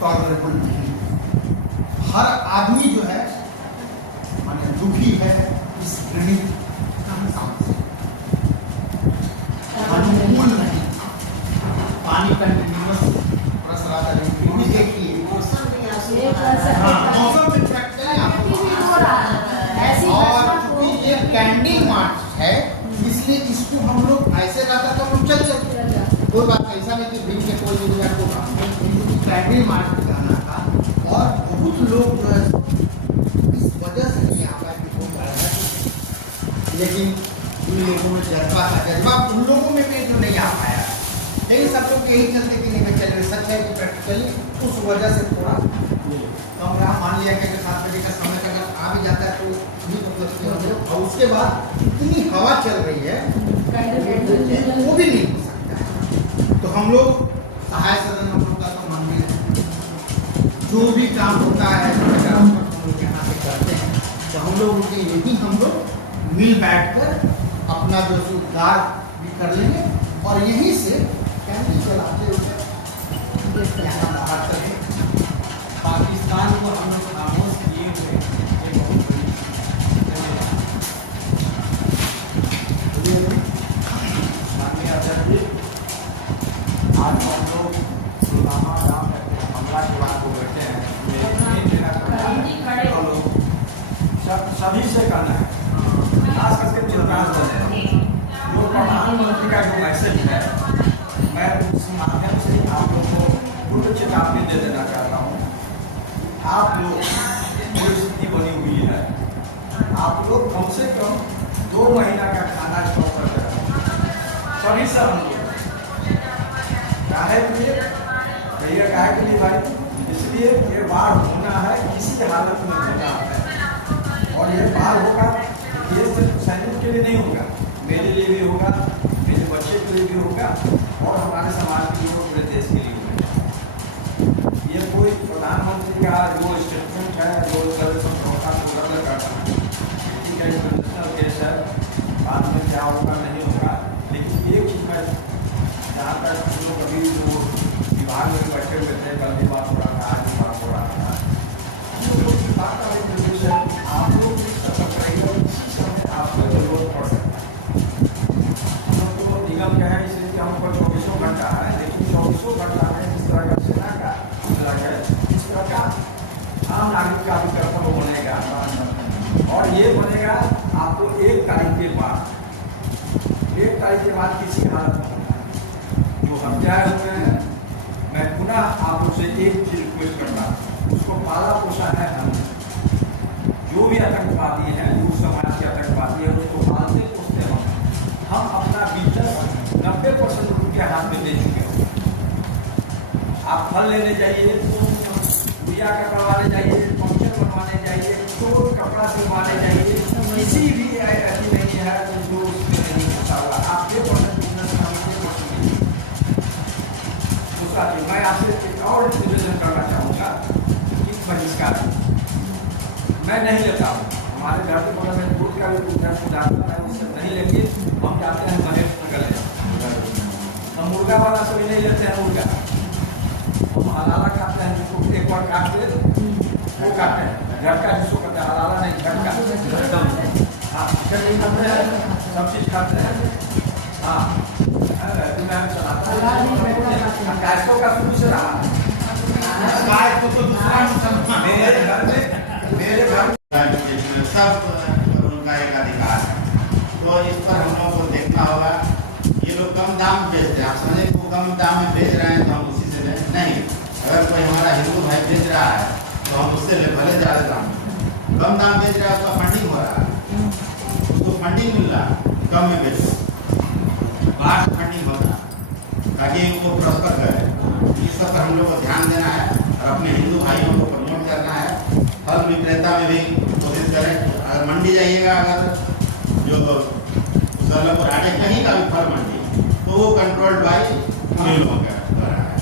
Tolerable नहीं। हर आदमी जो है माने दुखी है इस घृणित काम से, अनुकूल नहीं। पानी कंटिन्यूअस प्रसराता नहीं, देखिए मौसम में और क्योंकि ये कैंडल मार्च है इसलिए इसको हम लोग ऐसे रखा तो हम चल सकते हैं, कोई बात ऐसा नहीं कि भीड़ के कोई जगह को कैंडल मार्च जाना था। और बहुत लोग जो है इस वजह से नहीं आ पाए कि वो, लेकिन उन लोगों में जज्बा उन लोगों में भी जो नहीं आ पाया, लेकिन सब लोग यही चलते कि नहीं चल रहे। सच है कि प्रैक्टिकली उस वजह से थोड़ा कम रहा। मान लिया कि 7 बजे का समय अगर आ भी जाता है तो भी मतलब, और उसके बाद इतनी हवा चल रही है वो भी नहीं हो सकता है। तो हम लोग सहाय सदन हम लोग का तो मंदिर है, जो भी काम होता है हम लोग यहाँ पे करते हैं, तो हम लोग यही हम लोग मिल बैठकर अपना जो सुधार भी कर लेंगे और यहीं से कैंडल चलाते हुए यहाँ बाहर करें। पाकिस्तान को हम लोग खामोश किए हुए माननीय अध्यक्ष जी, आज हम लोग सुलगामा गाँव में हमला के बाद को बैठे हैं। सभी से कहना है, खास करके चिंता जो प्रधानमंत्री का जो मैसेज है, मैं उस माध्यम से आप लोगों को पूर्ण चेतावनी दे देना चाहता हूँ। आप लोग जो स्थिति बनी हुई है, आप लोग कम से कम 2 महीना का खाना स्टॉक कर रहे हैं सभी से। हम लोग काहे के लिए भैया, काहे के लिए भाई, इसलिए ये बाढ़ होना है, किसी हालत में होना है। और ये बाढ़ होगा, ये सिर्फ सैनिक के लिए नहीं होगा, मेरे लिए भी होगा, मेरे बच्चे के लिए भी होगा और हमारे समाज के लिए, पूरे देश के लिए होगा। ये कोई प्रधानमंत्री का जो स्टेटमेंट है, जो समझौता को रद्द करना है, ठीक है, इंटरनेशनल केस है, बाद में क्या होगा नहीं होगा। लेकिन एक चीज़ मैं जहाँ तक हम लोग अभी जो विभाग में बैठे हुए थे, कल भी बात हो रहा था, आज भी बात हो रहा था, हम लोग की बात का एक विषय, आप लोग भी सतर्क रहिए, इसी समय आपको जरूरत पड़ सकता है। हम लोग तो निगम का है इसलिए हम पर 24 घंटा है, लेकिन 24 घंटा में इस तरह का सेना का है, इस तरह का आम नागरिक का भी कर्तव्य बनेगा और ये बनेगा आपको 1 तारीख के बाद, 1 तारीख के बाद किसी हालत में होना है। जो हत्याएं हुए हैं, मैं पुनः आप लोग से एक चीज रिक्वेस्ट करता हूँ, उसको पाला पोसा है हम, जो भी आतंकवादी हैं, जो समाज के आतंकवादी है, उसको पालते पोसते हम अपना बिजनेस 90% उनके हाथ में दे चुके हैं। आप फल लेने जाइए, गुड़िया करवाने जाइए, फंक्शन बनवाने जाइए, चोर कपड़ा सिलवाने जाइए, किसी भी ऐसी नहीं है जो उसमें नहीं होता हुआ। आपके बिजनेस दूसरा चीज मैं आपसे एक और निवेदन करना चाहूँगा कि बहिष्कार मैं नहीं लेता हूँ। हमारे घर के बगल में दूध का भी उदाहरण है, उससे नहीं लेंगे। हम जाते हैं महेश नगर, हम मुर्गा वाला से भी नहीं लेते हैं मुर्गा, हम हलाला खाते हैं, जिसको एक बार काट दे वो काटते हैं, घर का जिसको कहते हैं हलाला नहीं, घर का। हाँ, चिकन नहीं खाते हैं, सब चीज़ खाते हैं। हाँ, गैसों का शुरू से रहा मेरे घर सब उनका एक अधिकार है, तो इस पर हम लोगों को देखना होगा। ये लोग कम दाम बेच रहे हैं, आप समझे को कम दाम में बेच रहे हैं तो हम उसी से नहीं। अगर कोई हमारा हिंदू भाई बेच रहा है तो हम उससे ले, भले ज़्यादा दाम कम दाम बेच रहा है, उसका फंडिंग हो रहा है, उसको फंडिंग मिल रहा है, कम में बेच बाहर फंडिंग हो रहा है ताकि वो प्रॉस्पर करे। इस सब पर हम लोग को ध्यान देना है और अपने हिंदू भाइयों को प्रमोट करना है। फल विक्रेता में भी कोशिश करें। अगर मंडी जाइएगा, अगर जो सलमपुर आगे कहीं का भी फल मंडी, तो वो कंट्रोल्ड बाई हम लोगों का द्वारा है।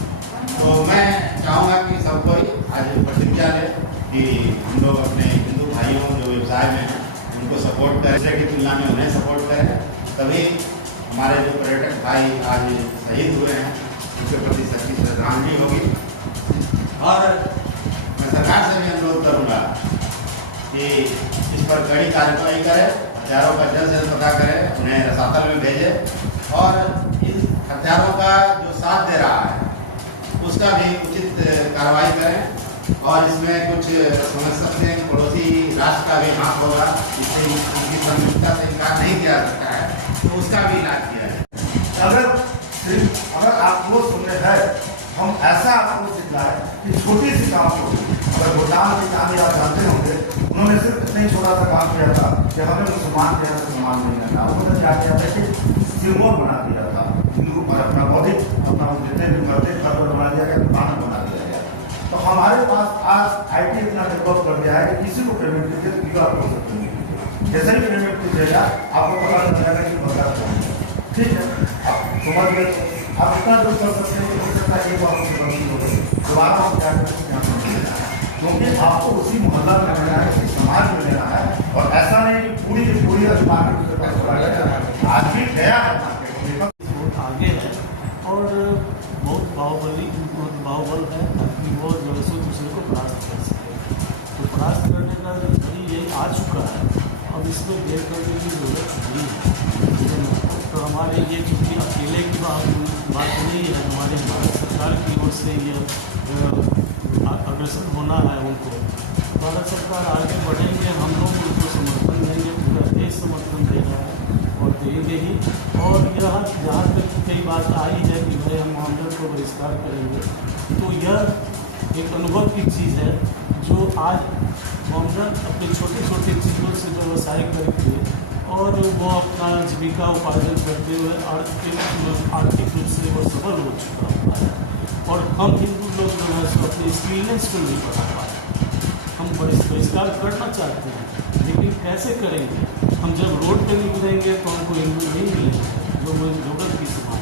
तो मैं चाहूँगा कि सब कोई आज प्रतिज्ञा ले कि हम लोग अपने हिंदू भाइयों जो व्यवसाय में हैं उनको सपोर्ट करें, दूसरे की तुलना में उन्हें सपोर्ट करें, तभी हमारे जो पर्यटक भाई आज शहीद हुए हैं उनके प्रति सच्ची श्रद्धांजलि होगी। और मैं सरकार से भी अनुरोध करूँगा कि इस पर कड़ी कार्रवाई करे, हत्यारों का जल्द से जल्द पता करे, उन्हें रसातल में भेजे और इन हत्यारों का जो साथ दे रहा है उसका भी उचित कार्रवाई करें। और इसमें कुछ समझ सकते हैं कि पड़ोसी राष्ट्र का भी हाथ होगा, जिससे उनकी संयुक्ता से इनकार नहीं किया सकता है, तो उसका भी इलाज किया जाए। अगर आप वो सुन रहे हैं, हम ऐसा आपको दिखलाए कि छोटी सी काम को, अगर भूटान की कहानी आप जानते होंगे, उन्होंने सिर्फ इतना ही छोटा सा काम किया था कि हमें मुसलमान के यहाँ से सम्मान नहीं मिला। उन्होंने क्या किया था कि सिरमौर बना दिया था हिंदू और अपना बौद्धिक अपना जितने भी करते घर पर बना दिया गया, दुकान बना दिया गया। तो हमारे पास आज IT इतना डेवलप कर दिया है कि किसी को पेमेंट कीजिए तो क्यों आप हो सकते हैं, जैसे ही पेमेंट कीजिएगा आपको पता चल जाएगा कि बता ठीक है। आप समझ गए, आप इतना जो कर सकते हैं हो सकता है एक बार गलती हो गई, दोबारा हम क्या करें, क्योंकि आपको उसी मोहल्ला में रहना है, उसी समाज में रहना है। और ऐसा नहीं कि पूरी की पूरी अधिकार आज भी गया है आगे है और बहुत बाहुबल है ताकि वो जो है दूसरे को परास्त कर सके। तो परास्त करने का भी ये आ चुका है, अब इसको देर करने की जरूरत नहीं है। तो हमारे ये चूँकि अकेले की बात नहीं है, हमारे भारत सरकार की ओर से ये अग्रसर होना है उनको। भारत सरकार आगे बढ़ेंगे, हम लोग उनको समर्थन देंगे, पूरा देश समर्थन दे रहा है और देंगे ही। और यहाँ जहाँ तक कई बात आई है कि भाई हम मोहम्मद को बहिष्कार करेंगे, तो यह एक अनुभव की चीज़ है जो आज मोहम्मद अपने छोटे छोटे चीज़ों से व्यवसाय करके और वो अपना जीविका उपार्जन करते हुए आर्थिक रूप से वो सबल हो चुका हुआ है। और हम हिंदू लोग जो है सो अपने एक्सपीरियंस को नहीं बढ़ा पाए। हम बहिष्कार करना चाहते हैं लेकिन कैसे करेंगे? हम जब रोड पे निकलेंगे तो हमको हिंदू नहीं मिलेंगे जो जरूरत की समान,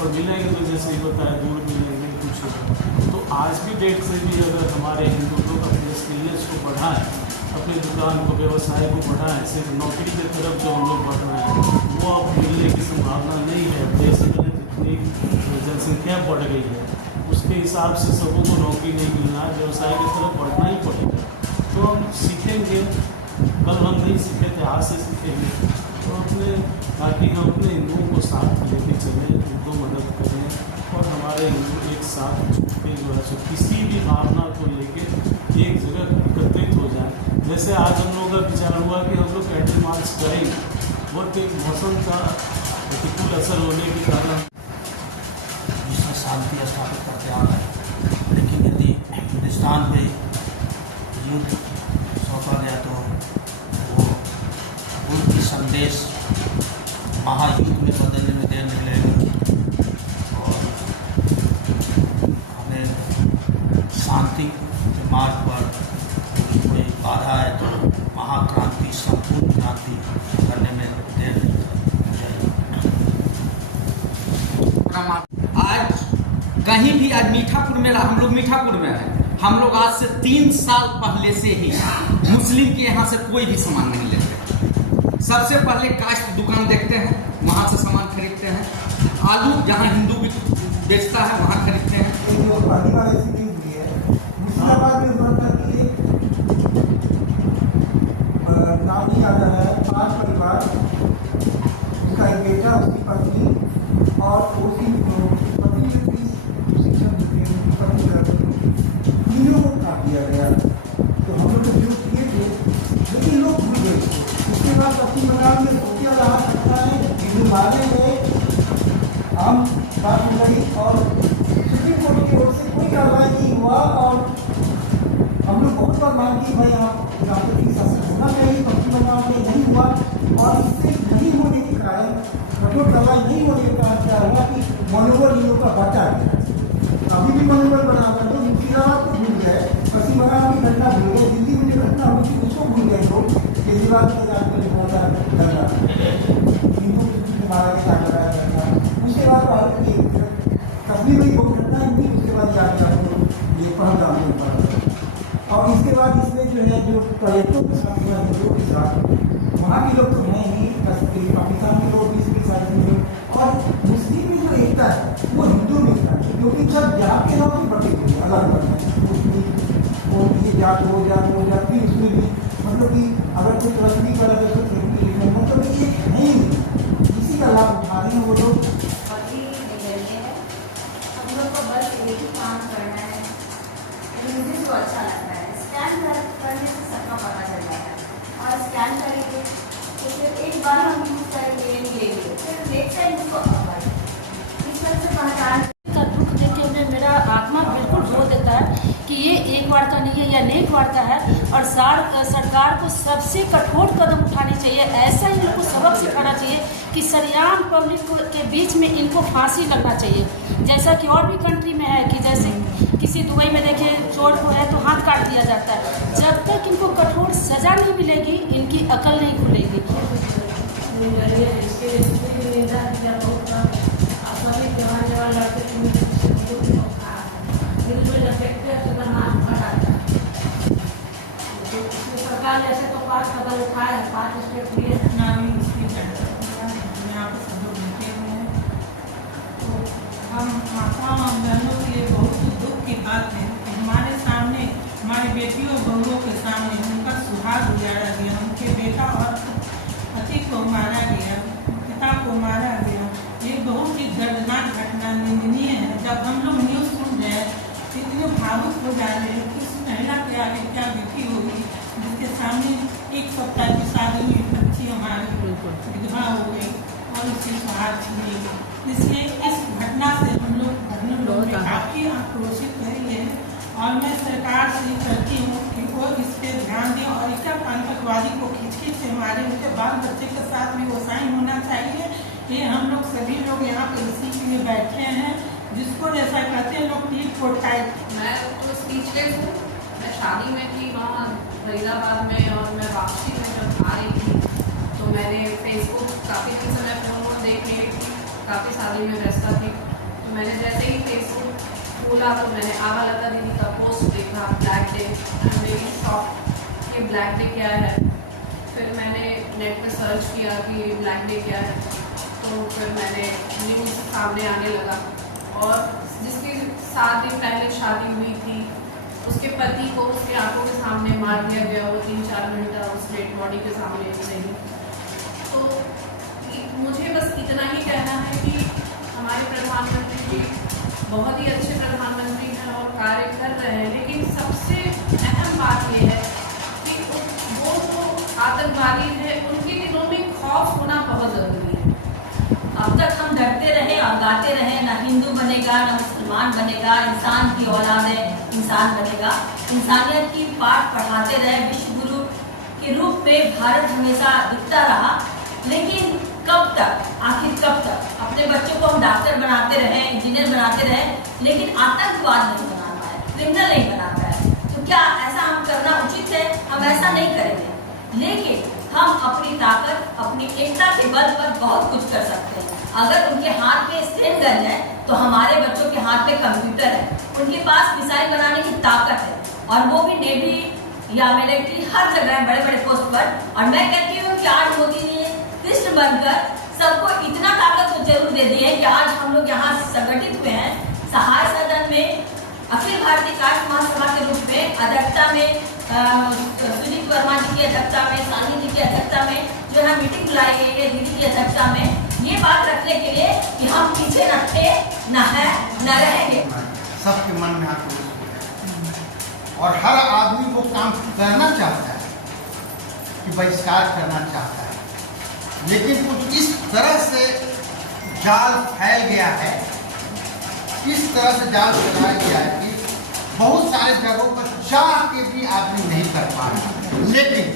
और मिलेंगे तो जैसे ही बताया दूर मिलेंगे कुछ। तो आज की डेट से भी अगर हमारे हिंदू लोग अपने एक्सपीरियंस को बढ़ाएं, अपने दुकान को व्यवसाय को बढ़ाएं, सिर्फ नौकरी की तरफ जो हम लोग बढ़ रहे हैं वो अब मिलने की संभावना नहीं है। देश में जितनी जनसंख्या बढ़ गई है उसके हिसाब से सबों को नौकरी नहीं मिलना है, व्यवसाय की तरफ बढ़ना ही पड़ेगा। तो हम सीखेंगे, कल हम नहीं सीखे थे, आज से सीखेंगे। तो अपने ताकि हम अपने हिंदुओं को साथ लेके चलें, उनको मदद करें और हमारे हिंदू एक साथ जुट के जो है सो किसी भी भावना को लेके एक जगह एकत्रित हो जाए। जैसे आज हम लोग का विचार हुआ कि हम लोग कैंडल मार्च करेंगे, और एक मौसम का प्रतिकूल असर होने के कारण जिसमें शांति स्थापित करते आ रहे हैं, लेकिन यदि हिंदुस्तान पे युद्ध सौंपा गया तो वो बुद्ध की संदेश महायुद्ध में बदलने में देर नहीं लगेगा। और हमें शांति के मार्ग पर कोई बाधा है तो महाक्रांति, संपूर्ण क्रांति करने में देर नहीं लगेगी। आज कहीं भी, आज मीठापुर में, हम लोग मीठापुर में हैं, हम लोग आज से 3 साल पहले से ही मुस्लिम के यहाँ से कोई भी सामान नहीं लेते। सबसे पहले कास्ट दुकान देखते हैं, वहाँ से सामान खरीदते हैं। आलू जहाँ हिंदू भी बेचता है वहाँ खरीदते हैं। पहली बार ऐसी न्यूज़ हुई है मुर्शिदाबाद में हुआ था कि नाम नहीं याद आ रहा है, 5 परिवार, उसका एक बेटा, उसकी पत्नी और उसकी पत्नी जो थी शिक्षण तीनों को काट दिया गया। तो हम लोग विरोध किए थे लेकिन लोग भूल गए। उसके बाद पश्चिम बंगाल में सोचा रहा सकता है, हिंदू मारे गए, हम बात हो गई और सुप्रीम कोर्ट की ओर से कोई कार्रवाई नहीं हुआ। और हम लोग बहुत बार मांग की भाई आप राष्ट्रपति शासन होना चाहिए, पश्चिम बंगाल में नहीं हुआ। और इससे नहीं होने के कारण, कठोर कार्रवाई नहीं होने के कारण क्या हुआ कि मनोबल इन लोगों का बचा गया। अभी भी मनोबल बना हुआ है। तो मुर्शिदाबाद को भूल गए, पश्चिम बंगाल की घटना भूल गए, दिल्ली में जो घटना हुई थी उसको भूल गए लोग। केजरीवाल के जाकर लिखा था धरना, हिंदू को मारा गया लगाया धरना। उसके बाद भारत की कश्मीर में बहुत घटनाएं हुई, उसके बाद जाके आप लोग ये पहलगाम में पड़ा। और इसके बाद इसमें जो है जो पर्यटकों के साथ हुआ, हिंदुओं के साथ, वहाँ के लोग तो हैं ही, पाकिस्तान के लोग भी इसके साथ में। और मुस्लिम में जो एकता है वो हिंदू में एकता है, क्योंकि सब यहाँ के नाम से बटे हुए अलग अलग हैं। जात हो जाती उसमें भी मतलब कि अगर कोई तरक्की करा तो तरक्की लिखना मतलब ये है ही नहीं, इसी का लाभ उठा रहे हैं वो लोग। अभी निकलने हैं, हम लोग को बस एक ही काम करना है, मुझे तो अच्छा लगता है, स्कैन करने से सबका पता चल जाता है और स्कैन करेंगे तो फिर एक बार हम यूज़ करेंगे लेंगे फिर नेक्स्ट टाइम उसको अवॉइड इस तरह से पहचान का दुख देख के मेरा आत्मा बिल्कुल रो देता है कि ये एक बार का नहीं है या नेक बार का है और सरकार को सबसे कठोर कदम उठानी चाहिए। ऐसा इन लोग को सबक सिखाना चाहिए कि सरेआम पब्लिक के बीच में इनको फांसी लगना चाहिए, जैसा कि और भी कंट्री में है कि जैसे किसी दुबई में देखिए चोर को है तो हाथ काट दिया जाता है। जब तक इनको कठोर सजा नहीं मिलेगी इनकी अकल नहीं खुलेगी। सरकार ने ऐसे तो 5 कदम उठाए हैं, 5 स्टेप लिए नामी इसकी यहाँ पे सब लोग बैठे हुए हैं। तो हम माताओं और बहनों के लिए बहुत दुख की बात है कि हमारे सामने हमारी बेटियों बहुओं के सामने उनका सुहाग उजाड़ा गया, उनके बेटा और पति को मारा गया, पिता को मारा गया। ये बहुत ही दर्दनाक घटना निंदनीय है। जब हम लोग न्यूज़ सुन रहे हैं तो इतने भावुक हो जा रहे हैं कि इस महिला के आगे क्या बीती होगी जिसके सामने 1 सप्ताह की शादी हुई बच्ची हमारी विधवा हो गई और उसकी सुहाग छीनी गई। इसलिए इस घटना से हम लोग काफ़ी आक्रोशित रही है और मैं सरकार से कहती हूँ कि वो इस पर ध्यान दें और एक आतंकवादी को खींच से मारे, उनके बाल बच्चे के साथ भी वसाई होना चाहिए। ये हम लोग सभी लोग यहाँ पे इसी के लिए बैठे हैं, जिसको जैसा कहते हैं लोग टीट फॉर टाइट। मैं तो स्पीचलेस हूँ। मैं शादी में थी वहाँ फरीदाबाद में और मैं वापसी में जब आ रही थी तो मैंने फेसबुक काफ़ी दिन से मैं फ़ोन देख रही थी, काफ़ी शादी में व्यस्त थी। तो मैंने जैसे ही फेसबुक खोला तो मैंने आभा लता दीदी का पोस्ट देखा, ब्लैक डे। मेरी शॉप कि ब्लैक डे क्या है। फिर मैंने नेट पे सर्च किया कि ब्लैक डे क्या है, तो फिर मैंने न्यूज़ सामने आने लगा और जिसकी 7 दिन पहले शादी हुई थी उसके पति को उसके आंखों के सामने मार दिया गया, वो 3-4 घंटा उस डेड बॉडी के सामने नहीं। तो मुझे बस इतना ही कहना है कि हमारे प्रधानमंत्री जी बहुत ही अच्छे प्रधानमंत्री हैं और कार्य कर रहे हैं, लेकिन सबसे अहम बात ये है कि वो जो आतंकवादी है उनके दिलों में खौफ होना बहुत ज़रूरी है। अब तक हम डरते रहे और गाते रहे, ना हिंदू बनेगा ना मुसलमान बनेगा, इंसान की औलाद है इंसान बनेगा। इंसानियत की पाठ पढ़ाते रहे, विश्व गुरु के रूप में भारत हमेशा दिखता रहा। लेकिन कब तक, आखिर कब तक अपने बच्चों को हम डॉक्टर बनाते रहे, इंजीनियर बनाते रहे, लेकिन आतंकवाद नहीं बना पाए, क्रिमिनल नहीं बना पाए। तो क्या ऐसा हम करना उचित है? हम ऐसा नहीं करेंगे, लेकिन हम अपनी ताकत, अपनी एकता के बल पर बहुत कुछ कर सकते हैं। अगर उनके हाथ में स्टेन गन है तो हमारे बच्चों के हाथ में कंप्यूटर है, उनके पास मिसाइल बनाने की ताकत है और वो भी नेवी या मिलिट्री हर जगह बड़े बड़े पोस्ट पर। और मैं कहती हूँ कि आज मोदी ने कृष्ण बनकर सबको इतना ताकत तो जरूर दे दी है कि आज हम लोग यहाँ संगठित हुए हैं। सहाय सदन में अखिल भारतीय कास्ट महासभा के रूप में अध्यक्षता में सुजीत वर्मा जी की अध्यक्षता में, सानी जी की अध्यक्षता में जो है मीटिंग बुलाई गई है, दीदी की अध्यक्षता में, ये बात रखने के लिए कि हम पीछे न थे, न है, न रहेंगे। सबके मन में आक्रोश और हर आदमी वो काम करना चाहता है कि बहिष्कार करना चाहता है, लेकिन कुछ इस तरह से जाल फैल गया है, इस तरह से जाल फैलाया गया है कि बहुत सारे जगहों पर चाह के भी आदमी नहीं कर पा रहा। लेकिन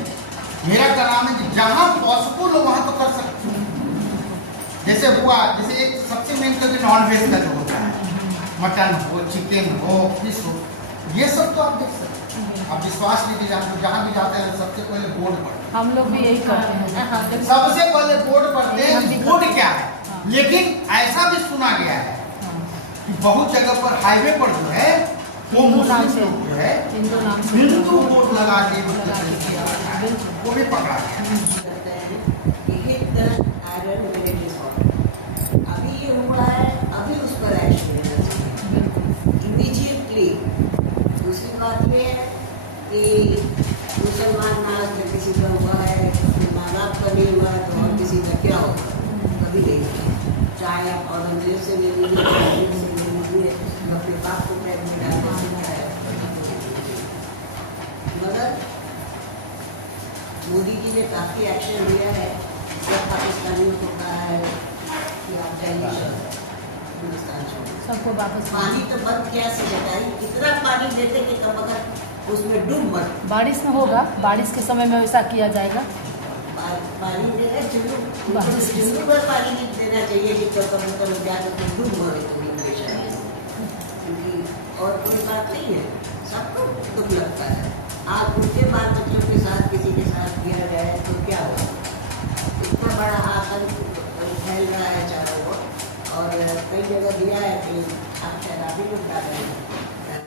मेरा कहना है कि जहाँ पॉसिबल हो वहाँ तो कर सकते हो। जैसे हुआ, जैसे एक सबसे मेन तो नॉनवेज का जो होता है, मटन हो, चिकन हो, फिश हो, ये सब तो आप देख सकते हैं। आप विश्वास लीजिए, आपको जहाँ भी जाते हैं सबसे पहले बोर्ड पढ़ते, हम लोग भी यही करते हैं, सबसे पहले बोर्ड पढ़ते हैं बोर्ड क्या है। लेकिन ऐसा भी सुना गया है कि बहुत जगह पर हाईवे पर जो है वो मुस्लिम लोग जो है हिंदू बोर्ड लगा के वो भी पकड़ा गया। अभी ये हुआ है, अभी उस पर एक्शन लेना चाहिए इमीडिएटली। दूसरी बात ये है कि मुसलमान ना अगर किसी का हुआ है, माँ बाप का नहीं हुआ तो और किसी का क्या होगा, कभी नहीं होगा। चाहे आप औरंगजेब से ले लीजिए, औरंगजेब से ले लीजिए, अपने बाप को पैर में डालना सीखा है। मगर मोदी जी ने काफ़ी एक्शन लिया है, सब पाकिस्तानियों को कहा है कि आप जाइए हिंदुस्तान छोड़िए। सबको वापस पानी तो बंद किया सिंचाई, इतना पानी देते कि कम अगर उसमें डूब मत। बारिश में होगा, बारिश के समय में वैसा किया जाएगा। पानी देना चुल्लू पर पानी नहीं देना चाहिए कि कम जाकर तो डूब मरे कभी हमेशा, क्योंकि और कोई बात नहीं है, सबको दुख लगता है। आज उनके बाल बच्चों के साथ किसी के साथ किया जाए तो क्या होगा। इतना बड़ा आतंक फैल रहा है चारों ओर, और कई जगह दिया है कि आप शराबी लोग डाल रहे हैं।